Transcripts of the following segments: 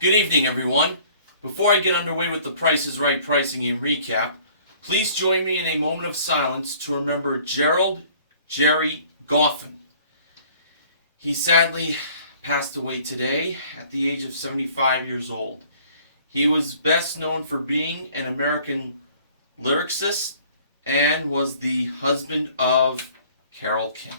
Good evening, everyone. Before I get underway with the Price is Right pricing game recap, please join me in a moment of silence to remember Gerald Jerry Goffin. He sadly passed away today at the age of 75 years old. He was best known for being an American lyricist and was the husband of Carole King.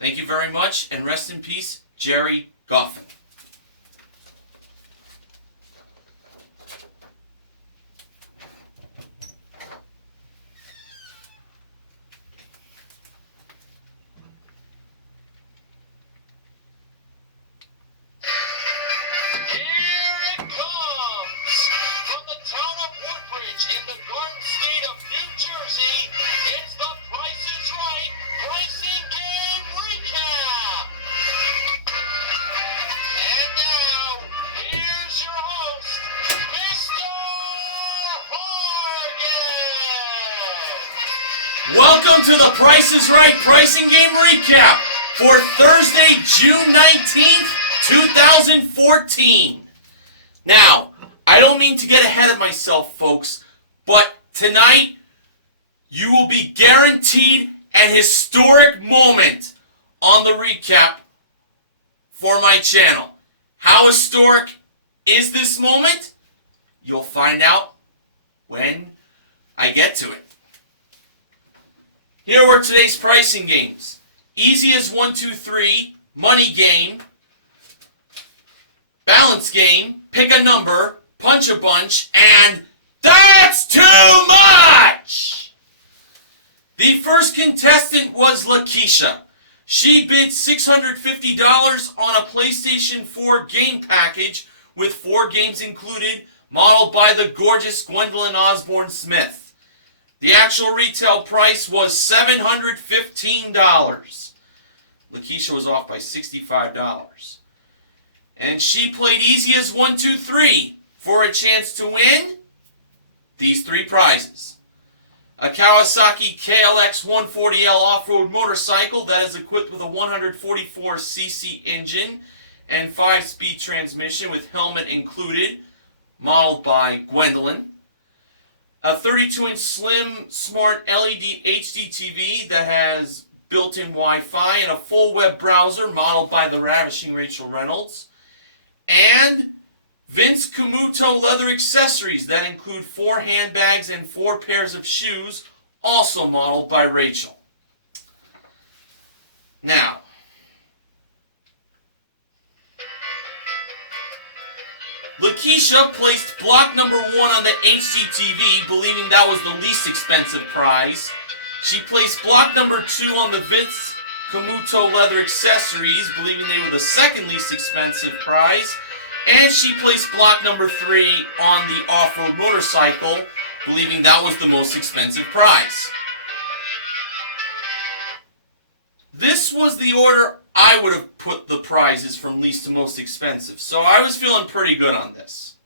Thank you very much, and rest in peace, Jerry Goffin. In the Garden State of New Jersey, it's the Price is Right pricing game recap. And now, here's your host, Mr. Horgan. Welcome to the Price is Right pricing game recap for Thursday, June 19th, 2014. Now, I don't mean to get ahead of myself, folks, but tonight you will be guaranteed an historic moment on the recap for my channel. How historic is this moment? You'll find out when I get to it. Here were today's pricing games. Easy as 1, 2, 3, money game, balance game, pick a number, punch a bunch, and that's too much! The first contestant was Lakeisha. She bid $650 on a PlayStation 4 game package with 4 games included, modeled by the gorgeous Gwendolyn Osborne Smith. The actual retail price was $715. Lakeisha was off by $65. And she played easy as 1, 2, 3 for a chance to win these 3 prizes. A Kawasaki KLX 140L off-road motorcycle that is equipped with a 144cc engine and 5-speed transmission with helmet included, modeled by Gwendolyn. A 32-inch slim smart LED HD TV that has built-in Wi-Fi and a full web browser modeled by the ravishing Rachel Reynolds. And Vince Camuto leather accessories that include 4 handbags and 4 pairs of shoes, also modeled by Rachel. Now, Lakeisha placed block number 1 on the HDTV, believing that was the least expensive prize. She placed block number 2 on the Vince Camuto leather accessories, believing they were the second least expensive prize. And she placed block number 3 on the off-road motorcycle, believing that was the most expensive prize. This was the order I would have put the prizes from least to most expensive, so I was feeling pretty good on this.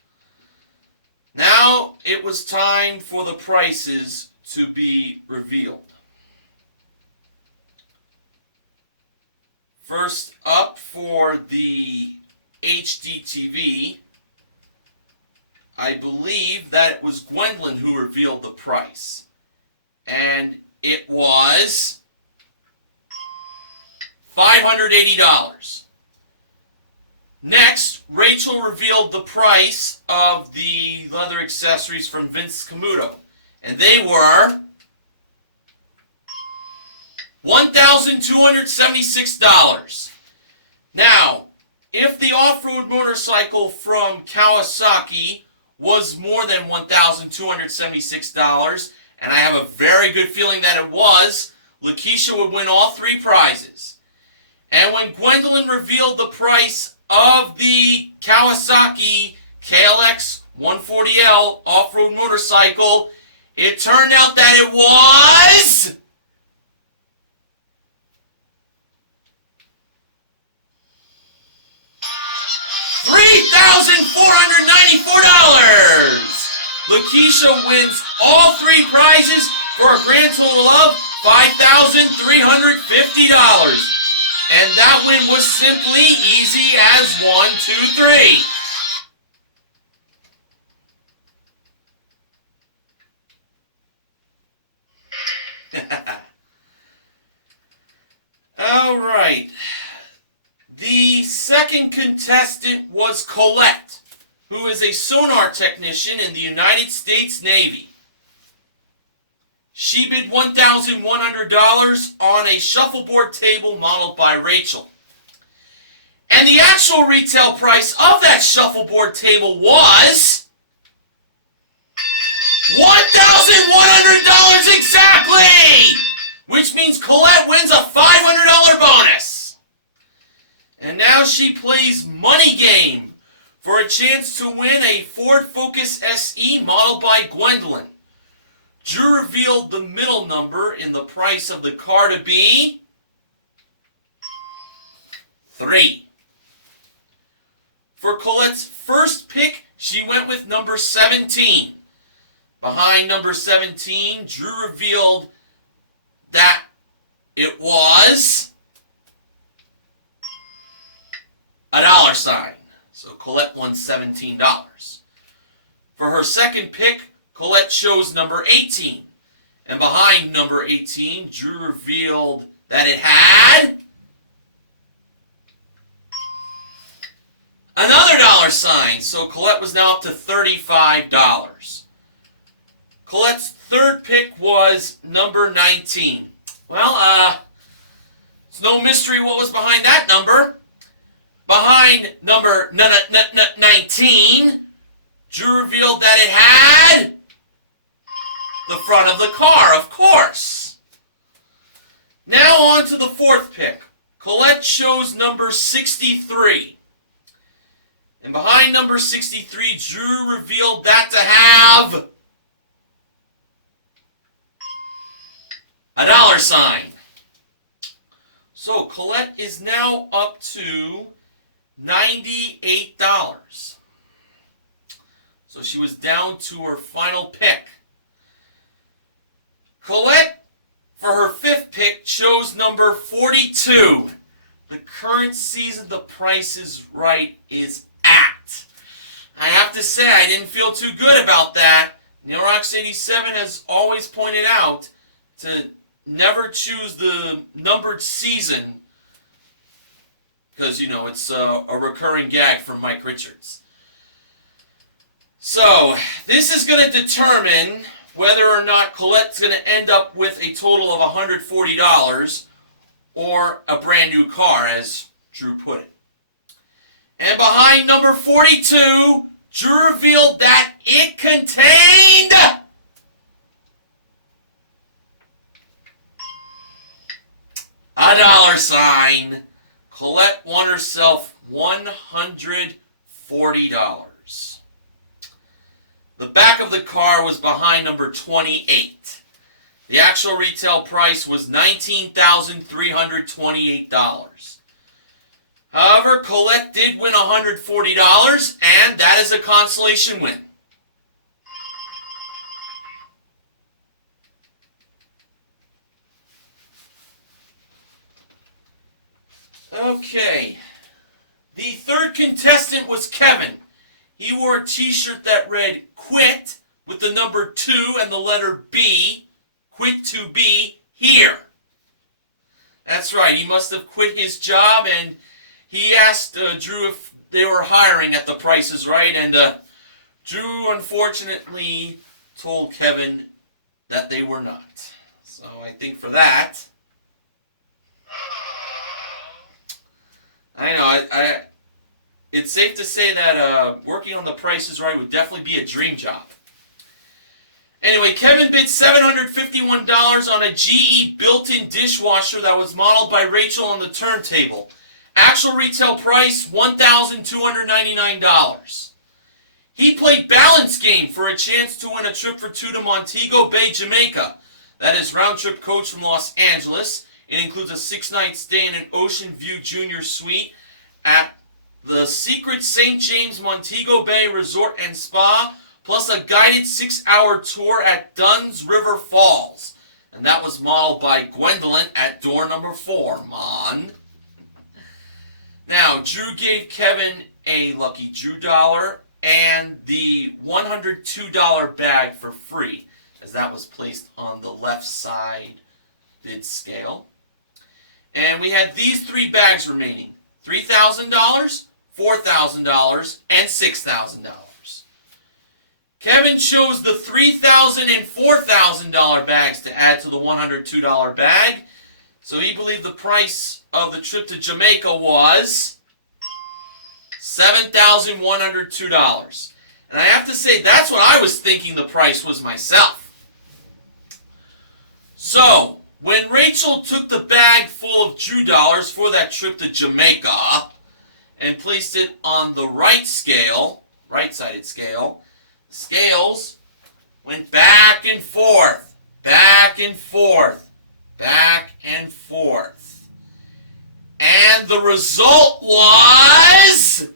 Now it was time for the prices to be revealed. First up for the HDTV, I believe that it was Gwendolyn who revealed the price. And it was $580. Next, Rachel revealed the price of the leather accessories from Vince Camuto. And they were $1,276. Now, if the off-road motorcycle from Kawasaki was more than $1,276, and I have a very good feeling that it was, Lakeisha would win all 3 prizes. And when Gwendolyn revealed the price of the Kawasaki KLX 140L off-road motorcycle, it turned out that it was $3,494. Lakeisha wins all 3 prizes for a grand total of $5,350. And that win was simply easy as 1, 2, 3. All right. The second contestant was Colette, who is a sonar technician in the United States Navy. She bid $1,100 on a shuffleboard table modeled by Rachel. And the actual retail price of that shuffleboard table was $1,100 exactly! Which means Colette wins a $500 bonus. And now she plays Money Game for a chance to win a Ford Focus SE modeled by Gwendolyn. Drew revealed the middle number in the price of the car to be 3. For Colette's first pick, she went with number 17. Behind number 17, Drew revealed that it was a dollar sign. So Colette won $17. For her second pick, Colette chose number 18. And behind number 18, Drew revealed that it had another dollar sign. So Colette was now up to $35. Colette's third pick was number 19. Well, it's no mystery what was behind that number. Behind number 19, Drew revealed that it had the front of the car, of course. Now on to the fourth pick. Colette chose number 63. And behind number 63, Drew revealed that to have a dollar sign. So Colette is now up to $98. So she was down to her final pick. Colette, for her fifth pick, chose number 42. The current season The Price is Right is at. I have to say, I didn't feel too good about that. NeilRox87 has always pointed out to never choose the numbered season because, you know, it's a recurring gag from Mike Richards. So, this is going to determine whether or not Colette's going to end up with a total of $140 or a brand new car, as Drew put it. And behind number 42, Drew revealed that it contained a dollar sign. Colette won herself $140. The back of the car was behind number 28. The actual retail price was $19,328. However, Colette did win $140, and that is a consolation win. Okay. The third contestant was Kevin. He wore a t-shirt that read "Quit" with the number 2 and the letter B. Quit to be here. That's right, he must have quit his job, and he asked Drew if they were hiring at The Price is Right, and Drew unfortunately told Kevin that they were not. So I think for that, I know, it's safe to say that working on The Price is Right would definitely be a dream job. Anyway, Kevin bid $751 on a GE built-in dishwasher that was modeled by Rachel on the turntable. Actual retail price, $1,299. He played balance game for a chance to win a trip for two to Montego Bay, Jamaica. That is round-trip coach from Los Angeles. It includes a 6-night stay in an Ocean View Junior Suite at the secret St. James Montego Bay Resort and Spa, plus a guided 6-hour tour at Dunn's River Falls. And that was modeled by Gwendolyn at door number 4, Mon. Now, Drew gave Kevin a lucky Drew dollar and the $102 bag for free, as that was placed on the left side bid scale. And we had these 3 bags remaining: $3,000, $4,000, and $6,000. Kevin chose the $3,000 and $4,000 bags to add to the $102 bag, so he believed the price of the trip to Jamaica was $7,102. And I have to say, that's what I was thinking the price was myself. So, when Rachel took the bag full of Drew dollars for that trip to Jamaica and placed it on the right scale, right-sided scale, the scales went back and forth, back and forth, back and forth. And the result was...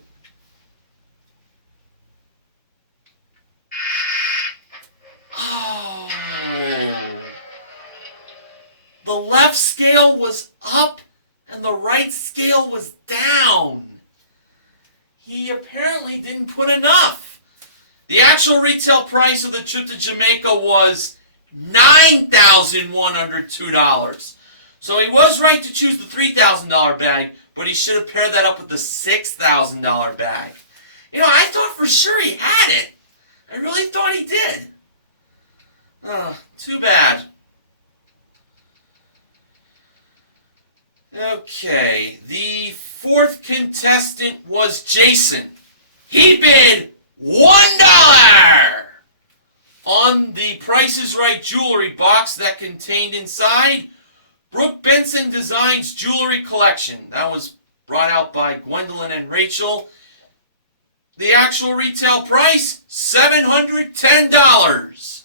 oh. The left scale was up and the right scale was down. He apparently didn't put enough. The actual retail price of the trip to Jamaica was $9,102. So he was right to choose the $3,000 bag, but he should have paired that up with the $6,000 bag. You know, I thought for sure he had it. I really thought he did. Too bad. Okay, the 4th contestant was Jason. He bid $1 on the Price is Right jewelry box that contained inside Brooke Benson Designs jewelry collection. That was brought out by Gwendolyn and Rachel. The actual retail price, $710.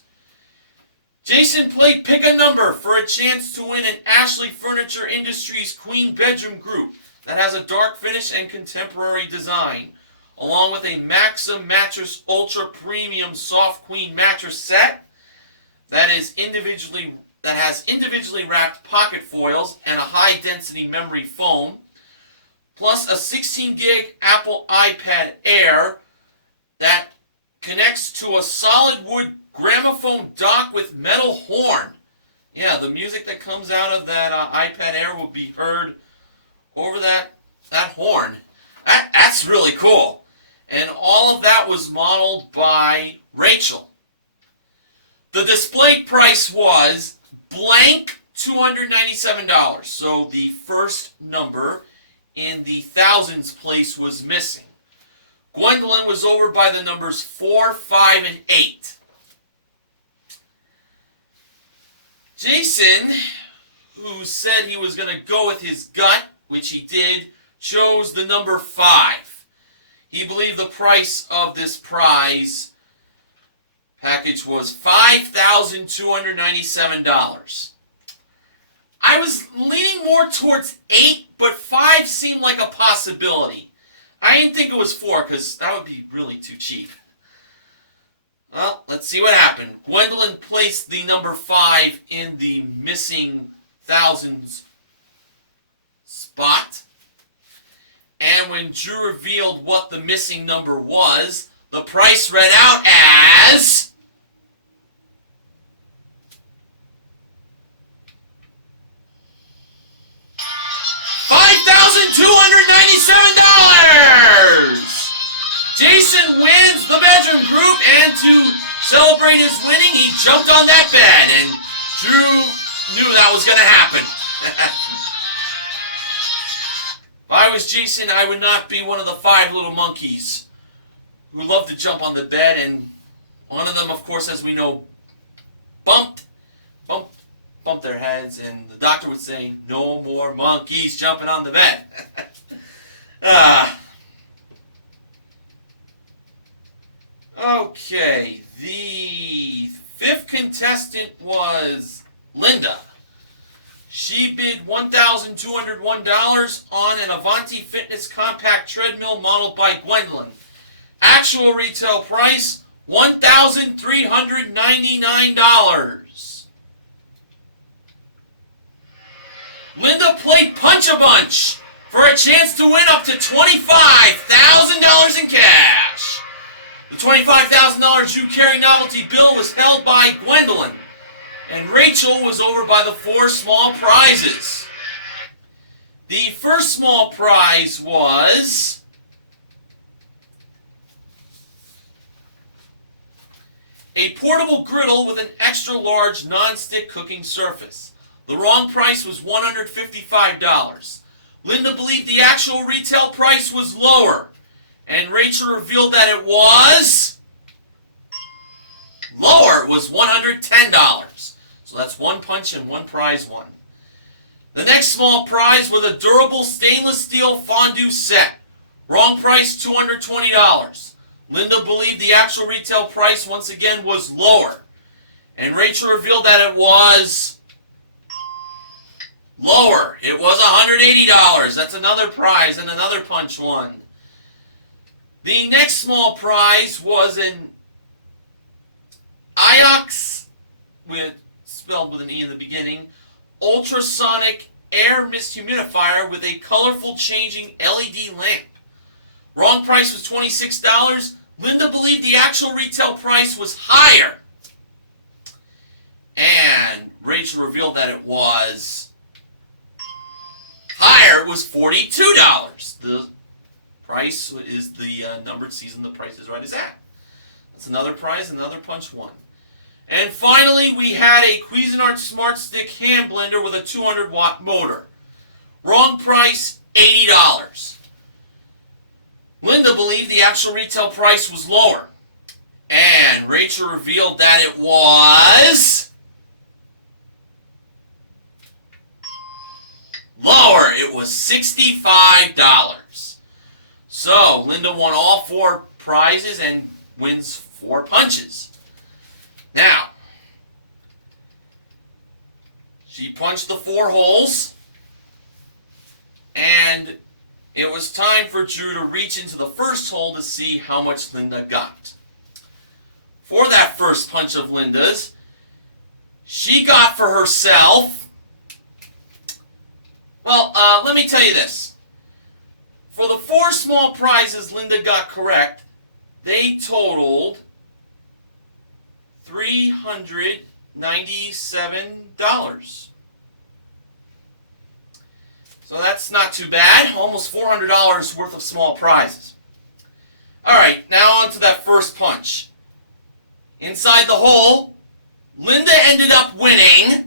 Jason played Pick a Number for a chance to win an Ashley Furniture Industries queen bedroom group that has a dark finish and contemporary design, along with a Maxim Mattress Ultra Premium Soft Queen mattress set that has individually wrapped pocket foils and a high-density memory foam, plus a 16-gig Apple iPad Air that connects to a solid wood gramophone dock with metal horn. Yeah, the music that comes out of that iPad Air will be heard over that horn. That's really cool. And all of that was modeled by Rachel. The display price was blank $297. So the first number in the thousands place was missing. Gwendolyn was over by the numbers 4, 5, and 8. Jason, who said he was going to go with his gut, which he did, chose the number 5. He believed the price of this prize package was $5,297. I was leaning more towards 8, but 5 seemed like a possibility. I didn't think it was 4 because that would be really too cheap. Well, let's see what happened. Gwendolyn placed the number 5 in the missing thousands spot. And when Drew revealed what the missing number was, the price read out as $5,297! Jason wins the bedroom group, and to celebrate his winning, he jumped on that bed, and Drew knew that was going to happen. If I was Jason, I would not be one of the 5 little monkeys who love to jump on the bed, and one of them, of course, as we know, bumped their heads, and the doctor would say, "No more monkeys jumping on the bed." Okay, the fifth contestant was Linda. She bid $1,201 on an Avanti Fitness compact treadmill modeled by Gwendolyn. Actual retail price, $1,399. Linda played Punch-a-Bunch for a chance to win up to $25,000 in cash. The $25,000 you carry novelty bill was held by Gwendolyn, and Rachel was over by the 4 small prizes. The first small prize was a portable griddle with an extra large non-stick cooking surface. The wrong price was $155. Linda believed the actual retail price was lower, and Rachel revealed that it was lower. It was $110. So that's 1 punch and 1 prize won. The next small prize was a durable stainless steel fondue set. Wrong price, $220. Linda believed the actual retail price once again was lower, and Rachel revealed that it was lower. It was $180. That's another prize and another punch won. The next small prize was an IOX, spelled with an E in the beginning, ultrasonic air mist humidifier with a colorful changing LED lamp. Wrong price was $26. Linda believed the actual retail price was higher, and Rachel revealed that it was higher. It was $42. The price is the numbered season the Price is Right is at. That's another prize, another punch won. And finally, we had a Cuisinart Smart Stick hand blender with a 200-watt motor. Wrong price, $80. Linda believed the actual retail price was lower, and Rachel revealed that it was lower. It was $65. So, Linda won all 4 prizes and wins 4 punches. Now, she punched the 4 holes, and it was time for Drew to reach into the first hole to see how much Linda got. For that first punch of Linda's, she got for herself, well, let me tell you this. For the 4 small prizes Linda got correct, they totaled $397. So that's not too bad. Almost $400 worth of small prizes. Alright, now on to that first punch. Inside the hole, Linda ended up winning.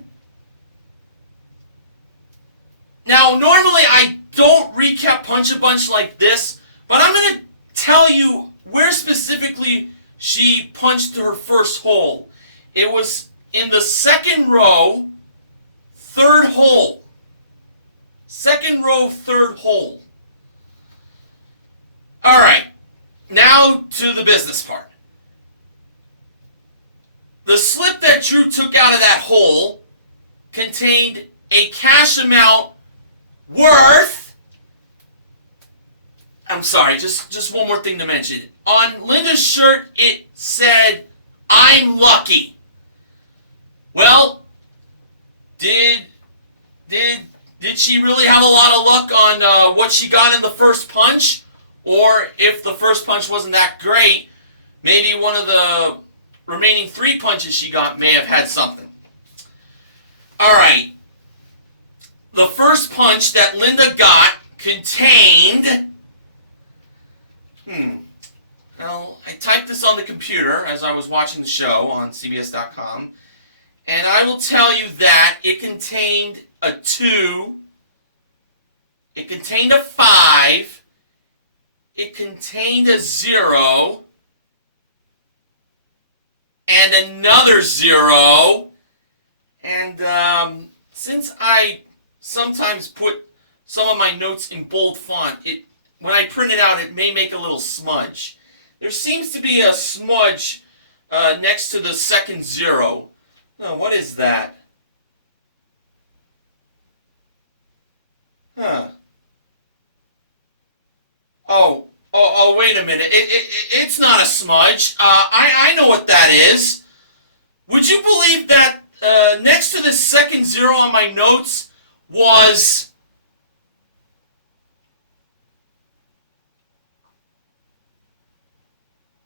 Now, normally I don't recap Punch-a-Bunch like this, but I'm going to tell you where specifically she punched her first hole. It was in the second row, 3rd hole. Second row, 3rd hole. Alright, now to the business part. The slip that Drew took out of that hole contained a cash amount worth, I'm sorry, just one more thing to mention. On Linda's shirt, it said, "I'm lucky." Well, did she really have a lot of luck on what she got in the first punch? Or if the first punch wasn't that great, maybe one of the remaining 3 punches she got may have had something. Alright. The first punch that Linda got contained, well, I typed this on the computer as I was watching the show on CBS.com, and I will tell you that it contained a 2, it contained a 5, it contained a 0, and another 0, And since I sometimes put some of my notes in bold font, when I print it out, it may make a little smudge. There seems to be a smudge next to the second zero. Oh, what is that? Huh. Oh, wait a minute. It's not a smudge. I know what that is. Would you believe that next to the second zero on my notes was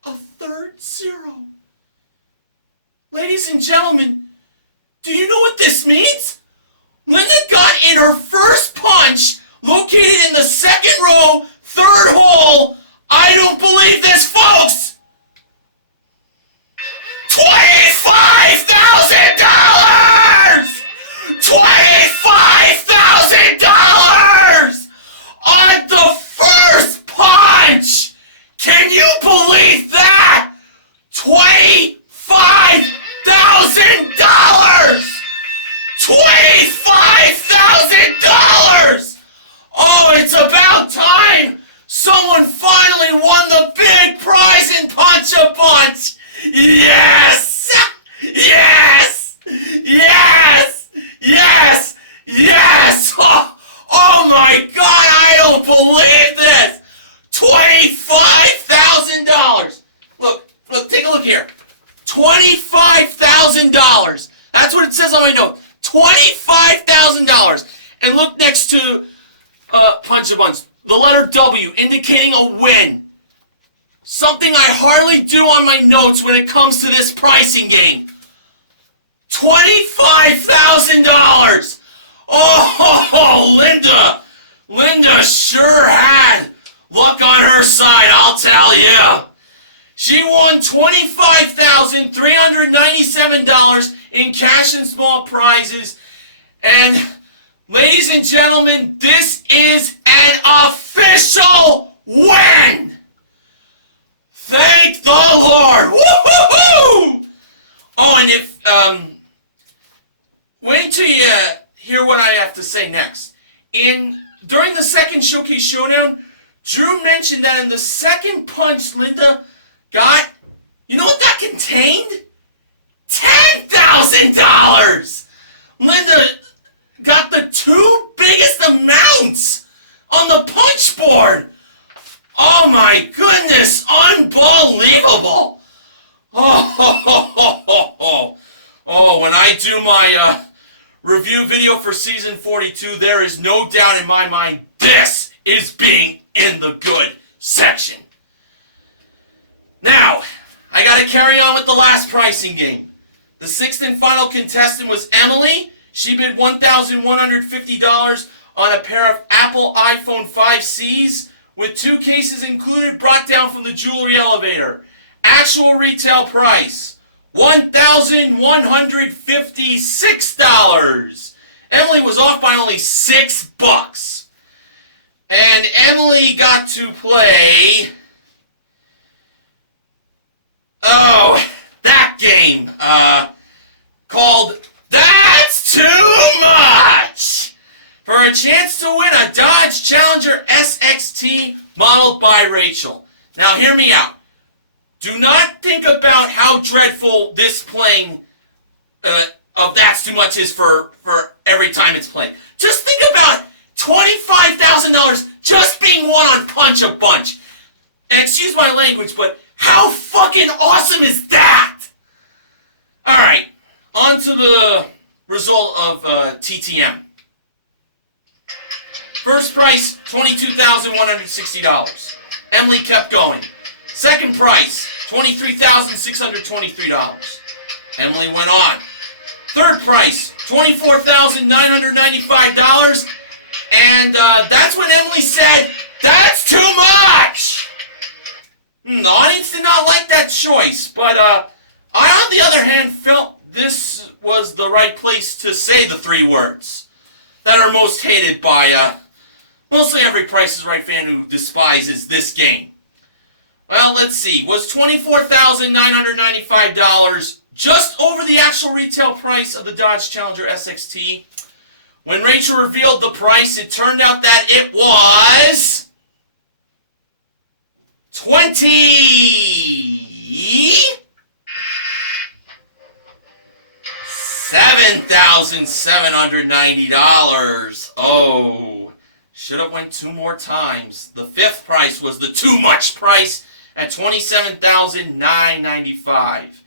a third zero? Ladies and gentlemen, do you know what this means? Linda got in her first punch, located in the second row, third hole. I don't believe this, folks! $25,000! $25,000 on the first punch! Can you believe that? $25,000! $25,000! Oh, it's about time someone finally won the big prize in Punch-a-Punch! Yes! Yes! Yes! Yes! Yes! Oh my God, I don't believe this! $25,000! Look, take a look here. $25,000. That's what it says on my note. $25,000. And look next to Punch-a-Punch, the letter W, indicating a win. Something I hardly do on my notes when it comes to this pricing game. $25,000. Oh, Linda sure had luck on her side, I'll tell you. She won $25,397 in cash and small prizes. And, ladies and gentlemen, this is an official win! Thank the Lord! Woo-hoo-hoo! Oh, and if, wait till you hear what I have to say next. During the second Showcase Showdown, Drew mentioned that in the second punch, Linda got, you know what that contained? $10,000! Linda got the two biggest amounts on the punch board. Oh my goodness, unbelievable. Oh, when I do my review video for season 42, there is no doubt in my mind this is being in the good section. Now, I gotta carry on with the last pricing game. The sixth and final contestant was Emily. She bid $1,150 on a pair of Apple iPhone 5Cs with 2 cases included, brought down from the jewelry elevator. Actual retail price, $1,156. Emily was off by only $6. And Emily got to play, that game, called That's Too Much! For a chance to win a Dodge Challenger SXT modeled by Rachel. Now hear me out. Do not think about how dreadful this playing of That's Too Much is for every time it's played. Just think about $25,000 just being won on Punch-a-Bunch. And excuse my language, but how fucking awesome is that? Alright, on to the result of TTM. First price, $22,160. Emily kept going. Second price, $23,623. Emily went on. Third price, $24,995. And that's when Emily said, "That's too much!" The audience did not like that choice, but I, on the other hand, felt this was the right place to say the 3 words that are most hated by mostly every Price is Right fan who despises this game. Well, let's see. Was $24,995 just over the actual retail price of the Dodge Challenger SXT. When Rachel revealed the price, it turned out that it was $27,790. Oh, should have went 2 more times. The 5th price was the too much price at $27,995.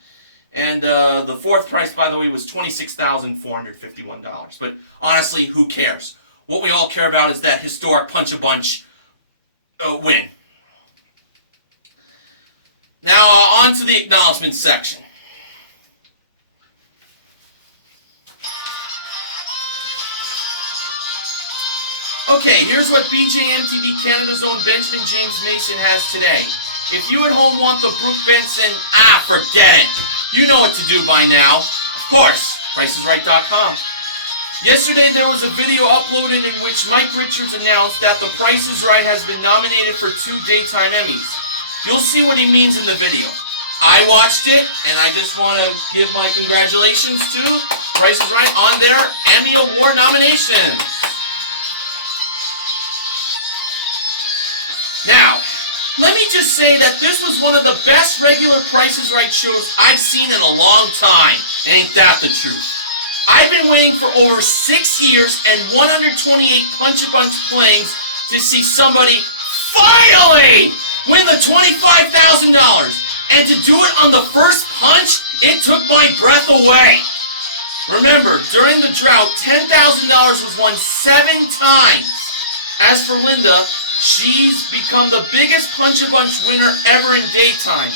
And the 4th price, by the way, was $26,451. But honestly, who cares? What we all care about is that historic Punch-A-Bunch win. Now, on to the acknowledgments section. Okay, here's what BJMTV Canada's own Benjamin James Mason has today. If you at home want the Brooke Benson, forget it. You know what to do by now. Of course, PricesRight.com. Yesterday there was a video uploaded in which Mike Richards announced that The Price is Right has been nominated for 2 daytime Emmys. You'll see what he means in the video. I watched it, and I just want to give my congratulations to Price is Right on their Emmy Award nomination. Now, let me just say that this was one of the best regular Price is Right shows I've seen in a long time. Ain't that the truth? I've been waiting for over 6 years and 128 Punch-A-Bunch playings to see somebody finally win the $25,000. And to do it on the first punch, it took my breath away. Remember, during the drought, $10,000 was won 7 times. As for Linda, she's become the biggest Punch-A-Bunch winner ever in daytime.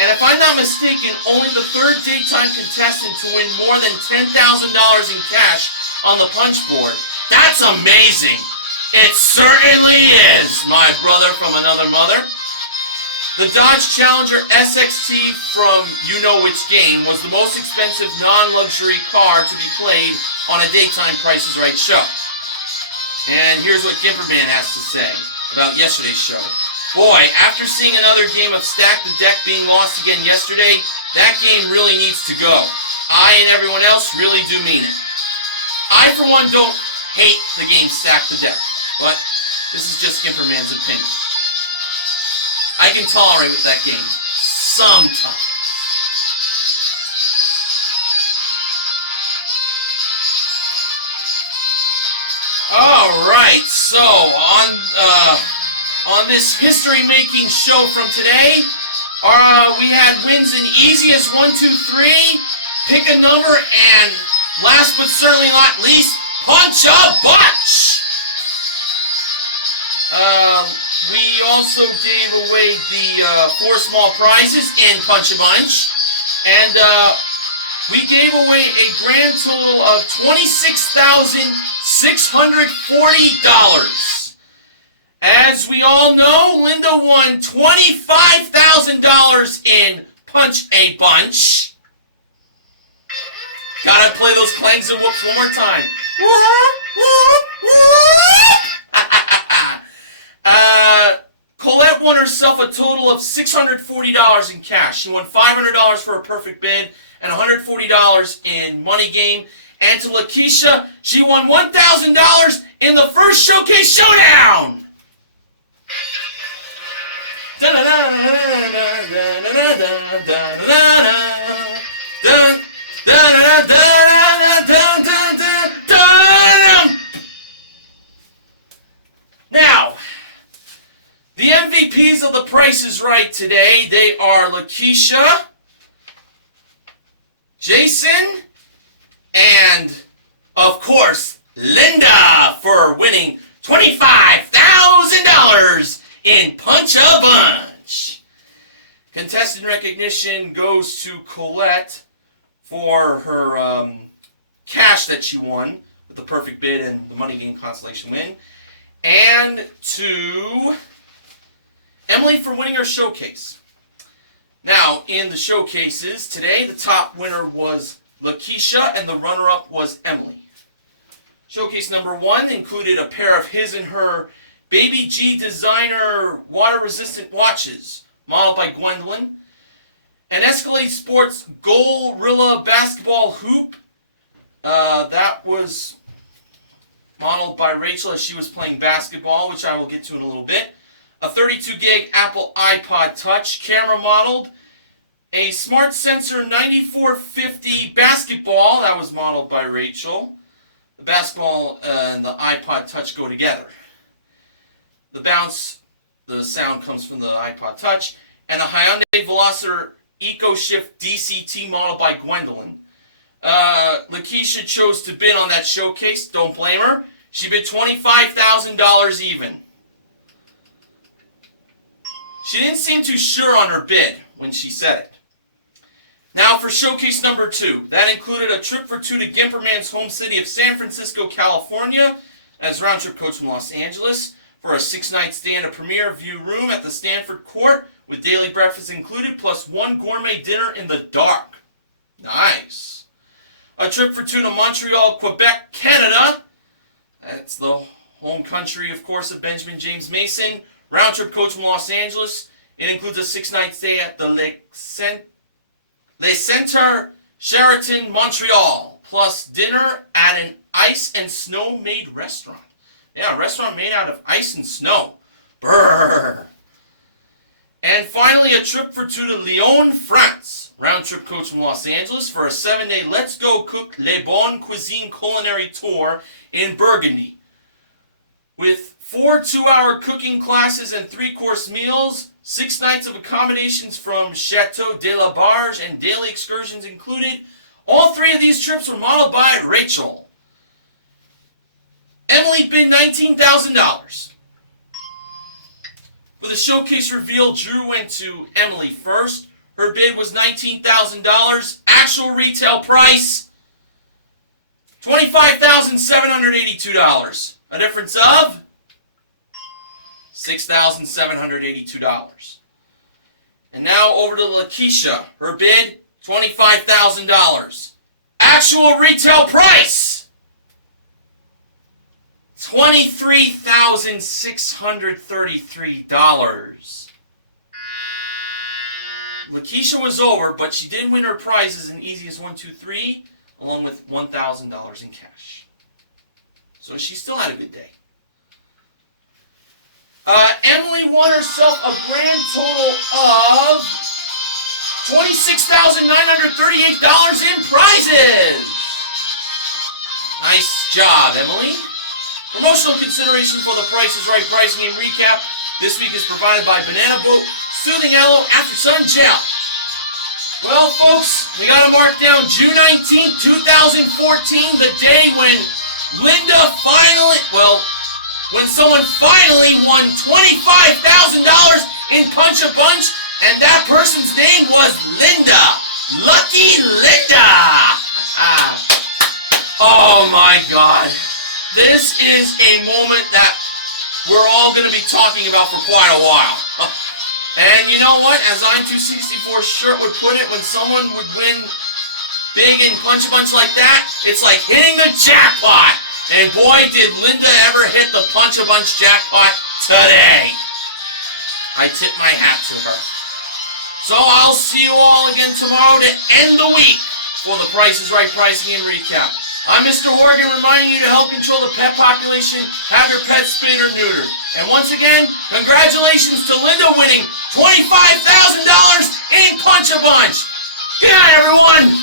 And if I'm not mistaken, only the 3rd daytime contestant to win more than $10,000 in cash on the punch board. That's amazing. It certainly is, my brother from another mother. The Dodge Challenger SXT from you-know-which game was the most expensive non-luxury car to be played on a daytime Price is Right show. And here's what Gimperman has to say about yesterday's show. Boy, after seeing another game of Stack the Deck being lost again yesterday, that game really needs to go. I and everyone else really do mean it. I, for one, don't hate the game Stack the Deck, but this is just Gimperman's opinion. I can tolerate with that game. Sometimes. Alright, so on this history-making show from today, we had wins in easy as 1, 2, 3, pick a number, and last but certainly not least, Punch-A-Bunch! We also gave away the 4 small prizes in Punch-A-Bunch, and we gave away a grand total of $26,640. As we all know, Linda won $25,000 in Punch-A-Bunch. Gotta play those clangs and whoops one more time. Colette won herself a total of $640 in cash. She won $500 for a perfect bid and $140 in money game. And to Lakeisha, she won $1,000 in the first showcase showdown. Now, the MVPs of The Price is Right today, they are Lakeisha, Jason, and, of course, Linda for winning $25,000 in Punch-A-Bunch. Contestant recognition goes to Colette for her cash that she won with the perfect bid and the money game consolation win. And to Emily for winning her showcase. Now, in the showcases today, the top winner was Lakeisha and the runner-up was Emily. Showcase number 1 included a pair of his and her Baby G designer water-resistant watches, modeled by Gwendolyn. An Escalade Sports Gorilla basketball hoop. That was modeled by Rachel as she was playing basketball, which I will get to in a little bit. A 32 gig Apple iPod Touch camera modeled. A Smart Sensor 9450 basketball. That was modeled by Rachel. The basketball and the iPod Touch go together. The bounce, the sound comes from the iPod Touch. And the Hyundai Veloster EcoShift DCT model by Gwendolyn. Lakeisha chose to bid on that showcase. Don't blame her. She bid $25,000 even. She didn't seem too sure on her bid when she said it. Now for showcase number 2. That included a trip for 2 to Gimperman's home city of San Francisco, California, as round-trip coach from Los Angeles, for a 6-night stay in a premier view room at the Stanford Court, with daily breakfast included, plus 1 gourmet dinner in the dark. Nice. A trip for 2 to Montreal, Quebec, Canada. That's the home country, of course, of Benjamin James Mason, round-trip coach from Los Angeles. It includes a 6-night stay at the Le Centre Sheraton, Montreal, plus dinner at an ice and snow-made restaurant. Yeah, a restaurant made out of ice and snow. Brrr. And finally, a trip for 2 to Lyon, France. Round-trip coach from Los Angeles for a 7-day Let's Go Cook Les Bonnes Cuisine culinary tour in Burgundy. With 4 2-hour cooking classes and 3-course meals, 6 nights of accommodations from Chateau de la Barge and daily excursions included. All 3 of these trips were modeled by Rachel. Emily bid $19,000. For the showcase reveal, Drew went to Emily first. Her bid was $19,000. Actual retail price, $25,782. A difference of $6,782. And now over to Lakeisha. Her bid, $25,000. Actual retail price, $23,633. Lakeisha was over, but she did win her prizes in easy as 1, 2, 3, along with $1,000 in cash. So she still had a good day. Emily won herself a grand total of $26,938 in prizes. Nice job, Emily. Promotional consideration for the Price is Right pricing game recap this week is provided by Banana Boat Soothing Aloe After Sun Gel. Well, folks, we got to mark down June 19th, 2014, the day when when someone finally won $25,000 in Punch a Bunch, and that person's name was Linda. Lucky Linda! Oh my God. This is a moment that we're all going to be talking about for quite a while. And you know what? As I'm264's shirt would put it, when someone would win big in Punch a Bunch like that, it's like hitting the jackpot. And boy, did Linda ever hit the Punch a Bunch jackpot today. I tip my hat to her. So I'll see you all again tomorrow to end the week for the Price is Right pricing and recap. I'm Mr. Horgan, reminding you to help control the pet population. Have your pet spayed or neutered. And once again, congratulations to Linda winning $25,000 in Punch a Bunch. Good night, everyone.